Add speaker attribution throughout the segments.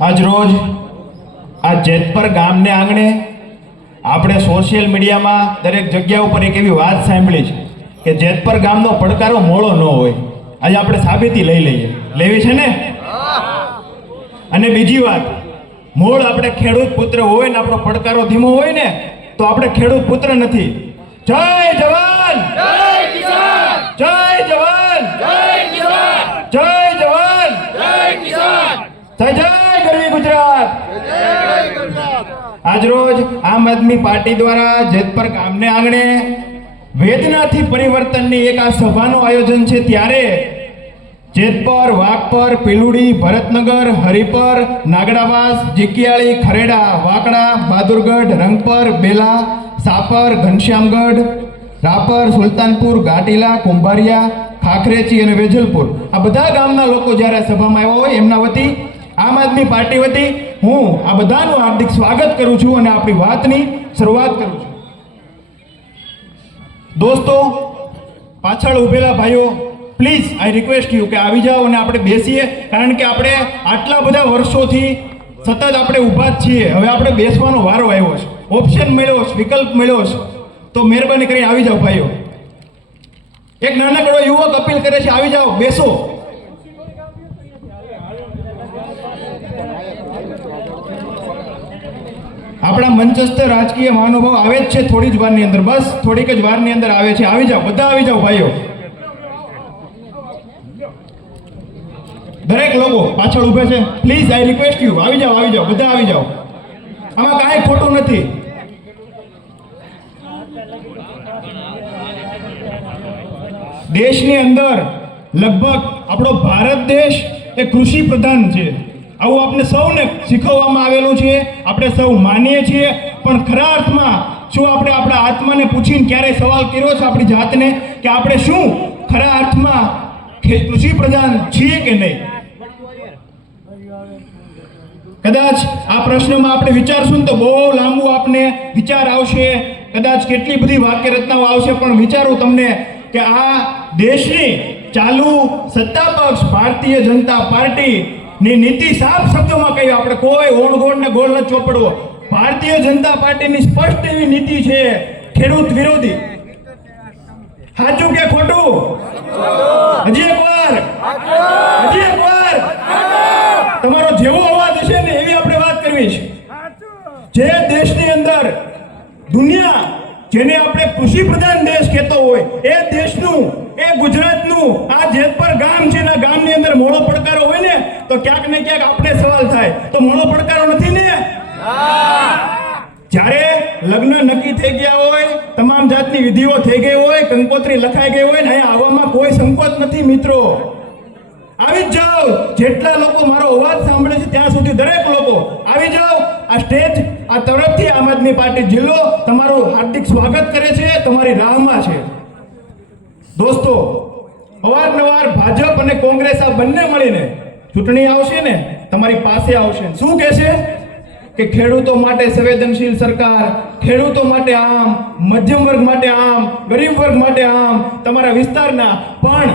Speaker 1: આજ રોજ આ જેતપર ગામને આંગણે આપણે સોશિયલ મીડિયામાં દરેક જગ્યા ઉપર એક એવી વાત સાંભળી છે કે જેતપર ગામનો પડકારો મોળો ન હોય. આજે આપણે સાબિતી લઈ લઈએ. લેવી છે ને? અને બીજી વાત, મૂળ આપણે ખેડૂત પુત્ર હોય ને આપણો પડકારો ધીમો હોય ને, તો આપણે ખેડૂત પુત્ર નથી. જય જવાન! જય જવાન! જય જવાન! જય જય ગરવી ગુજરાત આજરોજ આમ આદમી પાર્ટી દ્વારા જેતપર ગામને આંગણે વેદનાથી પરિવર્તનની એક આ સભાનું આયોજન છે ત્યારે જેતપર, વાઘપર, પીલુડી, ભરતનગર, હરિપર, નાગડાવાસ, જીકિયાળી, ખરેડા, વાકડા, બહાદુરગઢ, રંગપર, બેલા, સાપર, ઘનશ્યામગઢ, રાપર, સુલતાનપુર, ઘાટીલા, કુંભારિયા, ખાખરેચી અને વેજલપુર. આ બધા ગામના લોકો જ્યારે સભામાં આવ્યા હોય, એમના વતી, આમ આદમી પાર્ટી વતી હું આ બધાનું હાર્દિક સ્વાગત કરું છું અને આપણી વાતની શરૂઆત કરું છું. દોસ્તો, પાછળ ઊભેલા ભાઈઓ પ્લીઝ આઈ રિક્વેસ્ટ યુ કે આવી જાઓ અને આપણે બેસીએ, કારણ કે આપણે આટલા બધા વર્ષોથી સતત આપણે ઊભા જ છીએ. હવે આપણે બેસવાનો વારો આવ્યો છે. ઓપ્શન મળ્યો છે, વિકલ્પ મળ્યો છે. તો મહેરબાની કરીને આવી જાઓ ભાઈઓ. એક નાનકડો યુવક અપીલ કરે છે, આવી જાઓ, બેસો. આપણા મંચસ્થ રાજકીય મહાનુભાવ આવે જ છે થોડી જ વારની અંદર. બસ થોડીક જ વારની અંદર આવે છે. આવી જાઓ, બધા આવી જાઓ ભાઈઓ. દરેક લોકો પાછળ ઊભે છે. પ્લીઝ આઈ રિક્વેસ્ટ યુ આવી જાઓ આવી જાઓ, બધા આવી જાઓ. આમાં કાંઈ ખોટું નથી. દેશની અંદર લગભગ આપણો ભારત દેશ એ કૃષિ પ્રધાન છે. આવું આપણે સૌને શીખવવામાં આવેલું છે. આપણે સૌ માનીએ છીએ. પણ ખરા અર્થમાં શું આપણે આપણા આત્માને પૂછીને ક્યારેય સવાલ કર્યો છે આપણી જાતને, કે આપણે શું ખરા અર્થમાં કૃષિ પ્રધાન છીએ કે નહીં? કદાચ આ પ્રશ્નમાં આપણે વિચારશું તો બહુ લાંબુ આપને વિચાર આવશે. કદાચ કેટલી બધી વાક્ય રચનાઓ આવશે, પણ વિચારું તમને કે આ દેશની ચાલુ સત્તા પક્ષ ભારતીય જનતા પાર્ટી ની નીતિ સાફ શબ્દોમાં કહ્યું, આપણે કોઈ ઓણગોળ ને ગોળ ન ચોપડવો. ભારતીય જનતા પાર્ટીની સ્પષ્ટ એવી નીતિ છે, ખેડૂત વિરોધી. સાચું કે ખોટું? હજી એક વાર હજી એક વાર તમારો જેવો અવાજ હશે ને એવી આપણે વાત કરવી છે. જે દેશની અંદર દુનિયા જેને આપણે કૃષિ પ્રધાન દેશ કહેતો હોય એ દેશનું એ ગુજરાતનું આ જેતપર ગામ છે ને આ ગામની અંદર મોડો પડકારો હોય ને તો ક્યાંક ક્યાંક આપણે સવાલ થાય, તો મોડો પડકારો નથી ને? જ્યારે લગ્ન નક્કી થઈ ગયા હોય, તમામ જાતની વિધિઓ થઈ ગઈ હોય, કંકોત્રી લખાઈ ગઈ હોય ને, અહીંયા આવવામાં કોઈ સંકોચ નથી, મિત્રો. આવી જાઓ, જેટલા લોકો મારો અવાજ સાંભળે છે, ત્યાં સુધી દરેક લોકો આવી જાઓ. આ સ્ટેજ, આ તરફથી આમ આદમી પાર્ટી જિલ્લો તમારું હાર્દિક સ્વાગત કરે છે, તમારી રાહમાં છે. દોસ્તો, અવારનવાર ભાજપ અને કોંગ્રેસ આ બંને મળીને ચૂંટણી આવશે ને, તમારી પાસે આવશે. શું કહેશે? કે ખેડૂતો માટે સંવેદનશીલ સરકાર, ખેડૂતો માટે આમ, મધ્યમ વર્ગ માટે આમ, ગરીબ વર્ગ માટે આમ, તમારા વિસ્તારના. પણ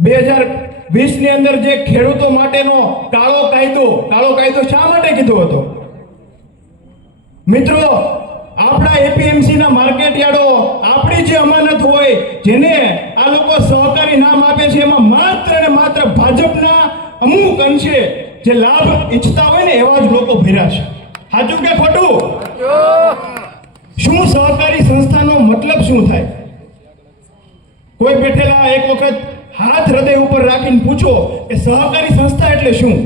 Speaker 1: બે હજાર વીસની અંદર જે ખેડૂતો માટેનો કાળો કાયદો કાળો કાયદો શા માટે કીધો હતો? મિત્રો આપણા એપીએમસી ના માર્કેટ યાર્ડો આપણી જે અમાનત હોય, જેને આ લોકો સહકારી નામ આપે છે, એમાં માત્ર ને માત્ર ભાજપના અમુક અંશે જે લાભ ઈચ્છતા હોય ને, એવા જ લોકો ભર્યા છે. સાચું કે ખોટું? શું સહકારી સંસ્થાનો મતલબ શું થાય? કોઈ બેઠેલા એક વખત હાથ હૃદય ઉપર રાખીને પૂછો કે સહકારી સંસ્થા એટલે શું?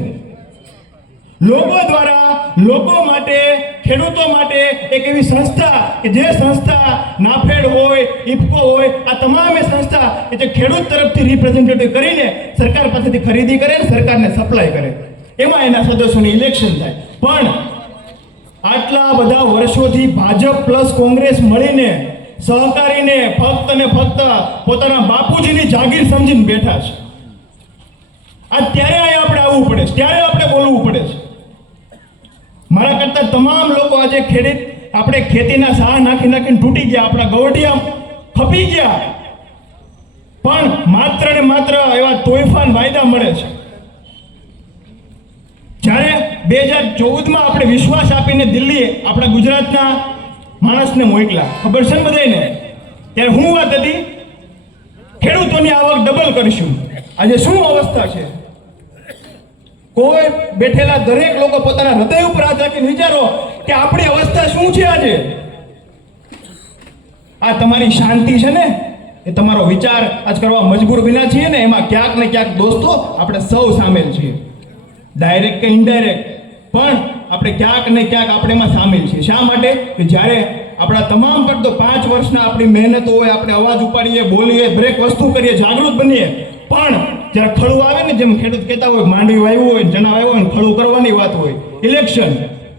Speaker 1: લોકો દ્વારા લોકો માટે, ખેડૂતો માટે એક એવી સંસ્થા કે જે સંસ્થા નાફેડ હોય ઇફકો હોય, આ તમામ સંસ્થા કે જે ખેડૂત તરફથી રિપ્રેઝેન્ટેટિવ કરીને સરકાર પાસેથી ખરીદી કરે અને સરકારને સપ્લાય કરે. એમાં એના સદસ્યોની ઇલેક્શન થાય. પણ આટલા બધા વર્ષોથી ભાજપ પ્લસ કોંગ્રેસ મળીને સહકારીને ફક્ત ને ફક્ત પોતાના બાપુજીની જાગીર સમજીને બેઠા છે. આ ત્યારે આપણે આવવું પડે ત્યારે આપણે બોલવું પડે મારા કરતા તમામ લોકો આજે ખેડૂત આપણે ખેતીના સાહ નાખી નાખીને તૂટી ગયા, આપણા ગવડિયા ખપી ગયા. પણ માત્ર ને માત્ર એવા તોયફાન વાયદા મળે છે. જ્યારે બે હજાર ચૌદમાં આપણે વિશ્વાસ આપીને દિલ્હી આપણા ગુજરાતના માણસને મોકલા ખબર છે ને બધાને ત્યારે હું વાત હતી, ખેડૂતોની આવક ડબલ કરીશું. આજે શું અવસ્થા છે? કોઈ બેઠેલા દરેક લોકો પોતાના હૃદય ઉપર હાથ રાખીને વિચારો કે આપણી અવસ્થા શું છે આજે? આ તમારી શાંતિ છે ને? એ તમારો વિચાર આજ કરવા મજબૂર વિના છીએ ને, એમાં ક્યાંક ને ક્યાંક દોસ્તો આપણે સૌ સામેલ છીએ. ડાયરેક્ટ કે ઇનડાયરેક્ટ પણ આપણે ક્યાંક ને ક્યાંક આપણે એમાં સામેલ છીએ. શા માટે? કે જ્યારે આપણા તમામ પડતો પાંચ વર્ષના આપણી મહેનત હોય, આપણે અવાજ ઉપાડીએ, બોલીએ દરેક વસ્તુ કરીએ, જાગૃત બનીએ, પણ જ્યારે ખડું આવે ને જેમ ખેડૂત કહેતા હોય, માંડવી વાવ્યું હોય જણા આવ્યો હોય ખડું કરવાની વાત હોય ઇલેક્શન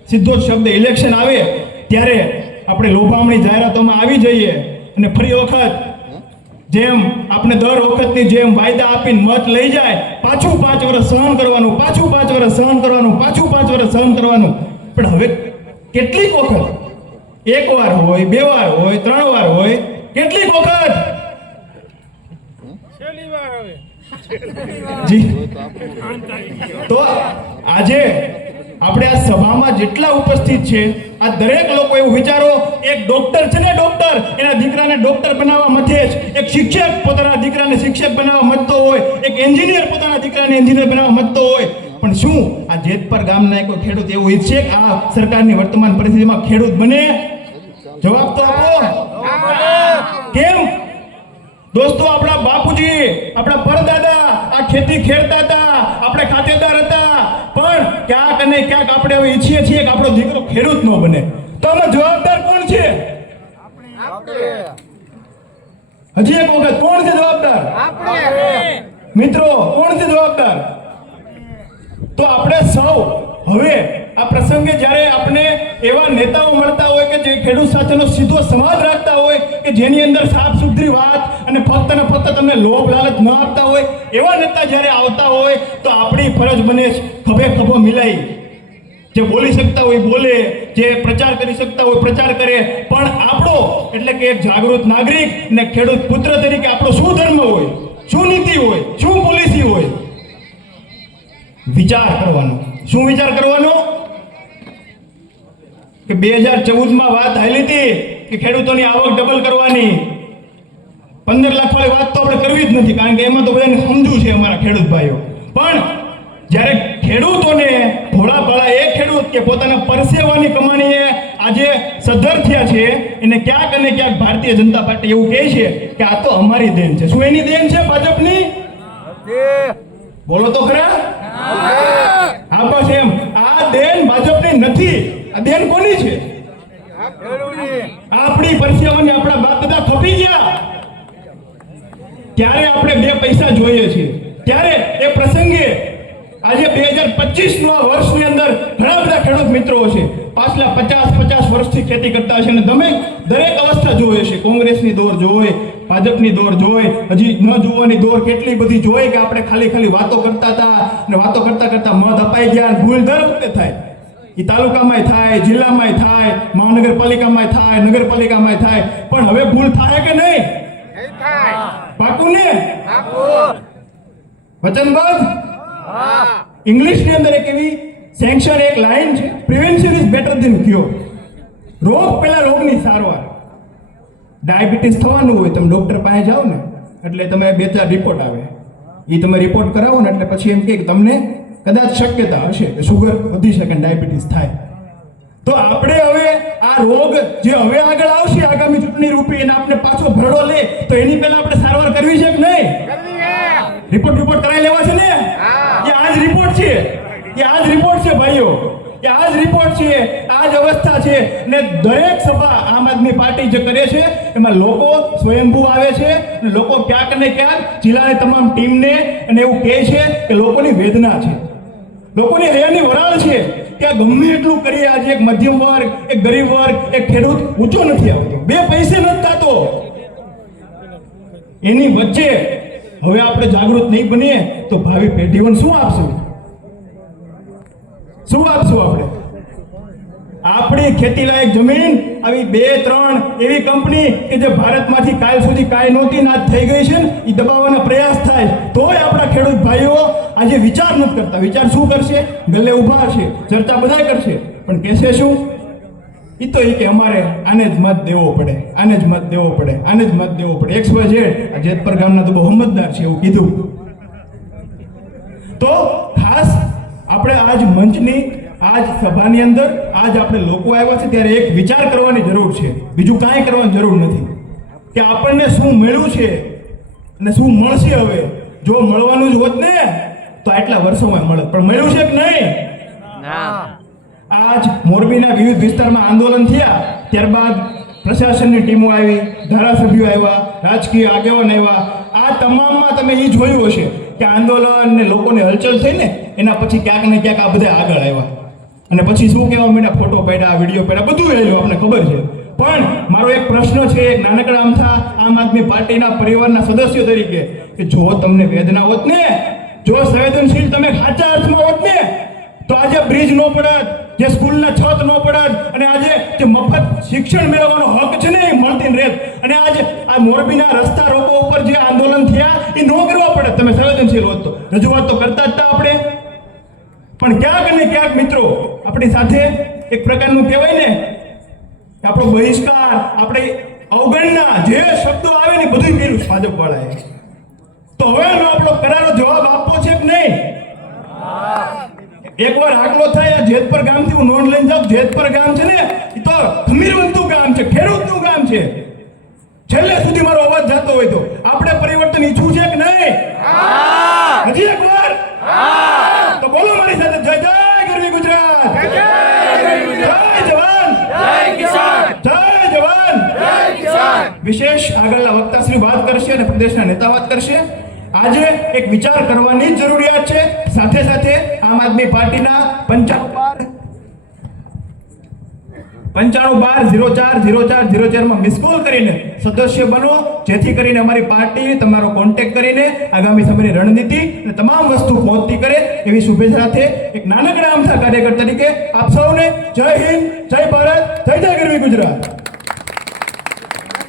Speaker 1: સીધો જ શબ્દ ઇલેક્શન આવે, ત્યારે આપણે લોભામણી જાહેરાતોમાં આવી જઈએ અને ફરી વખત જેમ આપણે દર વખતની જેમ વાયદા આપીને મત લઈ જાય, પાછું પાંચ વર્ષ સહન કરવાનું, પાછું પાંચ વર્ષ સહન કરવાનું, પાછું પાંચ વર્ષ સહન કરવાનું. પણ હવે કેટલીક વખત, એક વાર હોય, બે વાર હોય, ત્રણ વાર હોય, કેટલીક વખત તો આજે આપણે આ સભામાં જેટલા ઉપસ્થિત છે આ દરેક લોકો એવું વિચારો એક ડોક્ટર છે ને ડોક્ટર એના દીકરાને ડોક્ટર બનાવવા મથે જ એક શિક્ષક પોતાના દીકરાને શિક્ષક બનાવવા મથતો હોય એક એન્જિનિયર પોતાના દીકરાને એન્જિનિયર બનાવવા મથતો હોય. પણ શું આ જેતપર ગામના એક ખેડૂત એવું ઈચ્છે કે આ સરકારની વર્તમાન પરિસ્થિતિમાં ખેડૂત બને? જવાબ તો આપો. કેમ? દોસ્તો આપણા બાપુજી આપણા પરદાદા આ ખેતી ખેડતા હતા આપણે ખાતેદાર હતા. પણ ક્યાંક અને ક્યાંક આપણે હવે ઈચ્છીએ છીએ કે આપણો દીકરો ખેડૂત ન બને. તો આમાં જવાબદાર કોણ છે? હજી એક વખત કોણ છે જવાબદાર? મિત્રો કોણ છે જવાબદાર? તો આપણે સૌ હવે આ પ્રસંગે જ્યારે આપણે એવા નેતાઓ મળતા હોય કે જે ખેડૂત સાથેનો સીધો સંવાદ રાખતા હોય કે જેની અંદર સાફ સુથરી વાત અને ફક્ત ને ફક્ત તમને લોભ લાલચ ન આપતા હોય, એવા નેતા જ્યારે આવતા હોય તો આપણી ફરજ બને ખભે ખભો મિલાઈ. જે બોલી શકતા હોય બોલે, જે પ્રચાર કરી શકતા હોય પ્રચાર કરે. પણ આપણો, એટલે કે એક જાગૃત નાગરિક ને ખેડૂત પુત્ર તરીકે આપણો શું ધર્મ હોય? શું નીતિ હોય? શું પોલિસી હોય? વિચાર કરવાનો. શું વિચાર કરવાનો? કે બે હજાર ચૌદમાં વાત હાલી હતી કે ખેડૂતોની આવક ડબલ કરવાની. પંદર લાખ વાળી વાત તો આપણે કરવી જ નથી કારણ કે એમાં તો બધાને સમજવું છે અમારા ખેડૂત ભાઈઓ. પણ જ્યારે ખેડૂતોને ભોળા ભાળા એ ખેડૂત કે પોતાના પરસેવાની કમાણીએ આજે સદ્ધર થયા છે એને ક્યાંક અને ક્યાંક ભારતીય જનતા પાર્ટી એવું કહે છે કે આ તો અમારી દેન છે. શું એની દેન છે ભાજપની? બોલો તો ખરા? હા બસ એમ. આ દેન ભાજપની નથી. આ કોની છે? આપણી પરસેવાની આપણા બાપ દાદા ખપી ગયા. ત્યારે આપણે બે પૈસા જોઈએ છે ત્યારે એ પ્રસંગે આજે બે હજાર પચીસનું વર્ષની અંદર ઘણા બધા ખેડૂત મિત્રો છે. પાછલા પચાસ પચાસ વર્ષથી ખેતી કરતા છે અને તમે દરેક અવસ્થા જોવે છે. કોંગ્રેસની દોર જોવે, ભાજપની દોર જોઈ હજી ન જોવાની દોર કેટલી બધી જોઈ કે આપણે ખાલી ખાલી વાતો કરતા હતા અને વાતો કરતા કરતા મત અપાઈ ગયા ભૂલ દર વખતે થાય. એ તાલુકામાંય થાય જિલ્લામાંય થાય મહાનગરપાલિકામાંય થાય નગરપાલિકામાંય થાય. પણ હવે ભૂલ થાય કે નહીં? પાકું. ને વચનબદ્ધ ઇંગ્લિશની અંદર એક એવી સેન્કશન એક લાઈન છે prevention is better than cure રોગ પહેલા રોગની સારવાર. ડાયાબિટીસ થવાનું હોય તમે ડોક્ટર પાસે જાઓ ને એટલે તમે બે ચાર રિપોર્ટ આવે. એ તમે રિપોર્ટ કરાવો ને એટલે પછી એમ કે તમને કદાચ શક્યતા હશે કે સુગર વધી શકે ડાયાબિટીસ થાય. તો આપણે હવે આ રોગ જે હવે આગળ આવશે આગામી ચૂંટણી રૂપી એને આપણે પાછો ભરડો લે તો એની પહેલા આપણે સારવાર કરવી છે કે નહીં? રિપોર્ટ રિપોર્ટ કરાવી લેવા છે ને? એ આજ રિપોર્ટ છે. એ આજ રિપોર્ટ છે ભાઈઓ. એ આ જ રિપોર્ટ છે. આ જ અવસ્થા છે. ને દરેક સભા આમ આદમી પાર્ટી જે કરે છે એમાં લોકો સ્વયંભૂ આવે છે. લોકો ક્યાંક ને ક્યાંક જિલ્લાની તમામ ટીમને અને એવું કહે છે કે લોકોની વેદના છે. લોકોની હૈયાની વરાળ છે કે આ ગમે એટલું કરીએ, આજે એક મધ્યમ વર્ગ, એક ગરીબ વર્ગ, એક ખેડૂત ઊંચો નથી આવતો. બે પૈસે નથી થતો. એની વચ્ચે હવે આપણે જાગૃત નહીં બનીએ તો ભાવિ પેઢીઓને શું આપશું? શું આપશું આપણે? આપણી ખેતીલાયક જમીન, આવી બે, ત્રણ એવી કંપની કે જે ભારતમાંથી કાલ સુધી કાંઈ નહોતી, નાશ થઈ ગઈ છે ને એ દબાવવાનો પ્રયાસ થાય. તોય આપણા ખેડૂત ભાઈઓ આજે વિચાર નથી કરતા. વિચાર શું કરશે? ગલ્લે ઊભા છે, ચર્ચા બધા કરશે. પણ કહેશે શું? એ તો એ કે અમારે આને જ મત દેવો પડે, આને જ મત દેવો પડે, આને જ મત દેવો પડે. એક્સ, વાય, ઝેડ, આ જેતપર ગામના તો બહુ સમજદાર છે એવું કીધું. તો ખાસ આપણે આજ મંચની આજ સભાની અંદર આજ આપણે લોકો આવ્યા છે ત્યારે એક વિચાર કરવાની જરૂર છે. બીજું કાંઈ કરવાની જરૂર નથી. કે આપણને શું મળ્યું છે અને શું મળશે હવે? જો મળવાનું જ હોત ને તો આટલા વર્ષોમાં મળે પણ મળ્યું છે કે નહીં? આજ મોરબીના વિવિધ વિસ્તારમાં આંદોલન થયા. ત્યારબાદ પ્રશાસનની ટીમો આવી ધારાસભ્યો આવ્યા રાજકીય આગેવાન આવ્યા. આ તમામમાં તમે એ જોયું હશે કે આંદોલન ને લોકોની હલચલ થઈ ને એના પછી ક્યાંક ને ક્યાંક આ બધા આગળ આવ્યા. અને પછી શું કહેવા માંડ્યા? ફોટો પાડ્યા વીડિયો પાડ્યા, બધું રહેલું આપણે ખબર છે. પણ મારો એક પ્રશ્ન છે, એક નાનકડા અમથા આમ આદમી પાર્ટીના પરિવારના સદસ્યો તરીકે, કે જો તમને વેદના હોત ને, જો સંવેદનશીલ તમે સાચા અર્થમાં હોત ને, તો આજે બ્રિજ નો પડત, જે સ્કૂલના છત નો પડત, અને આજે જે મફત શિક્ષણ મેળવવાનો હક છે ને એ મળતી રહેત અને આજે આ મોરબીના રસ્તા રોકો ઉપર જે આંદોલન થયા, એ નો કરવા પડે. તમે સંવેદનશીલ હોત તો. રજૂઆત તો કરતા જ તા આપણે. પણ ક્યાંક ને ક્યાંક મિત્રો આપણી સાથે એક પ્રકારનું કહેવાય ને આપણો બહિષ્કાર આપણે અવગણના જે શબ્દો આવે ને બધું કર્યું ભાજપ વાળાએ. તો હવે એનો આપણો કરારો જવાબ આપવો છે કે નહીં? એકવાર આટલો થાય આ જેતપર ગામથી હું નોંધ લઈને જાઉં જેતપર ગામ છે ને એ તો ખમીરવંતનું ગામ છે ખેડૂતનું ગામ છે. છેલ્લે સુધી મારો અવાજ જતો હોય તો. આપણે પરિવર્તન ઈચ્છવું છે કે નહીં? હજી એક વાર તો બોલો મારી સાથે જય જય ગરવી ગુજરાત જય જવાન જય જવાન વિશેષ આગળના વક્તાશ્રી વાત કરશે અને પ્રદેશના નેતા વાત કરશે. આજે એક વિચાર કરવાની જરૂરિયાત છે. સાથે સાથે આમ આદમી પાર્ટીના પંચાણું બાર પંચાણું બાર ઝીરો ચાર ઝીરો ચાર ઝીરો ચારમાં મિસ કરીને સદસ્ય બનો. જેથી કરીને અમારી પાર્ટી તમારો કોન્ટેક્ટ કરીને આગામી સમયની રણનીતિ અને તમામ વસ્તુ પહોંચતી કરે એવી શુભેચ્છા સાથે એક નાનકડા આમસા કાર્યકર તરીકે આપ સૌને જય હિન્દ, જય ભારત, જય જય ગરવી ગુજરાત.